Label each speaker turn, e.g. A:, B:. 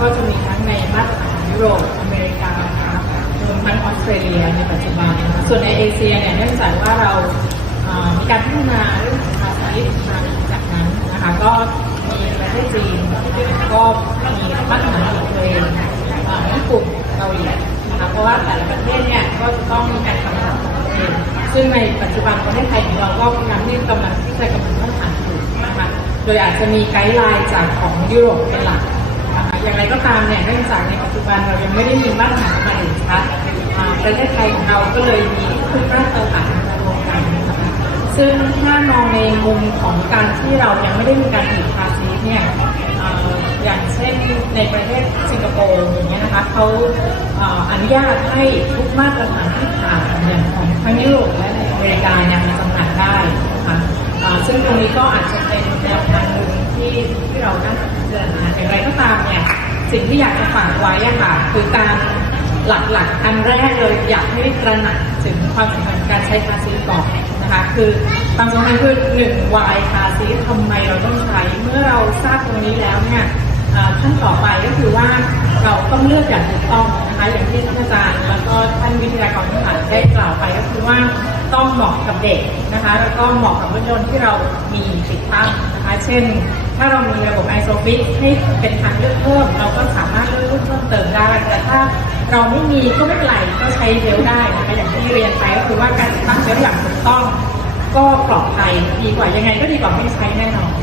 A: ก็จะมีทั้งในมาตรฐานยุโรปอเมริกานะคะรวมทั้งออสเตรเลียในปัจจุบันนะคะส่วนในเอเชียเนี่ยเนื่องจากว่าเรามีการพัฒนาเรื่องภาษาที่มาจากนั้นนะคะก็มีประเทศจีนก็มีมาตรฐานของตัวเองญี่ปุ่นเกาหลีนะคะเพราะว่าแต่ละประเทศเนี่ยก็จะต้องมีการทำงานของตัวเองซึ่งในปัจจุบันประเทศไทยของเราก็พยายามที่กำลังที่จะกำลังพัฒนาอยู่นะคะโดยอาจจะมีไกด์ไลน์จากของยุโรปเป็นหลัก อย่างไรก็ตามเนี่ยเนื่องจากในปัจจุบันเรายังไม่ได้มีมาตรฐานมาเด่นชัดประเทศไทยของเราก็เลยมีทุกมาตรฐานมารวมกันนะคะซึ่งถ้ามองในมุมของการที่เรายังไม่ได้มีการผิดภาษีเนี่ยอย่างเช่นในประเทศสิงคโปร์อย่างเงี้ยนะคะเขาอนุญาตให้ทุกมาตรฐานที่ผ่านอย่างของทั้งยุโรปและอเมริกาเนี่ยมาจำหน่ายได้นะคะซึ่งตรงนี้ก็อาจจะเป็นแนวทางหนึ่งที่ที่เราน่าจะ จารณาอย่างไรก็ตามเนี่ยสิ่งที่อยากจะฝากไว้ค่ะคือการหลักๆอันแรกเลยอยากให้ตระหนักถึงความสำคัญการใช้ภาษีก่อนนะคะคือความสำคัญคือหนึ่งวายภาษีทำไมเราต้องใช้เมื่อเราทราบตรงนี้แล้วเนี่ยขั้นต่อไปก็คือว่าเราต้องเลือกอย่างถูกต้องนะคะอย่างที่ท่านอาจารย์แล้วก็ท่านวิทยากรทั้งหลายได้กล่าวไปก็คือว่าต้องเหมาะกับเด็กนะคะแล้วก็เหมาะกับรถยนต์ที่เรามีติดตั้ง เช่น ถ้าเรามีระบบไอโซฟิกให้เป็นทางเลือกเพิ่ม เราก็สามารถเลือกรุ่นเพิ่มเติมได้ แต่ถ้าเราไม่มีก็ไม่เป็นไรก็ใช้เดลได้นะคะอย่างที่เรียนไปก็คือว่าการติดตั้งเดลอย่างถูกต้อง ก็ปลอดภัยดีกว่ายังไงก็ดีกว่าไม่ใช้แน่นอน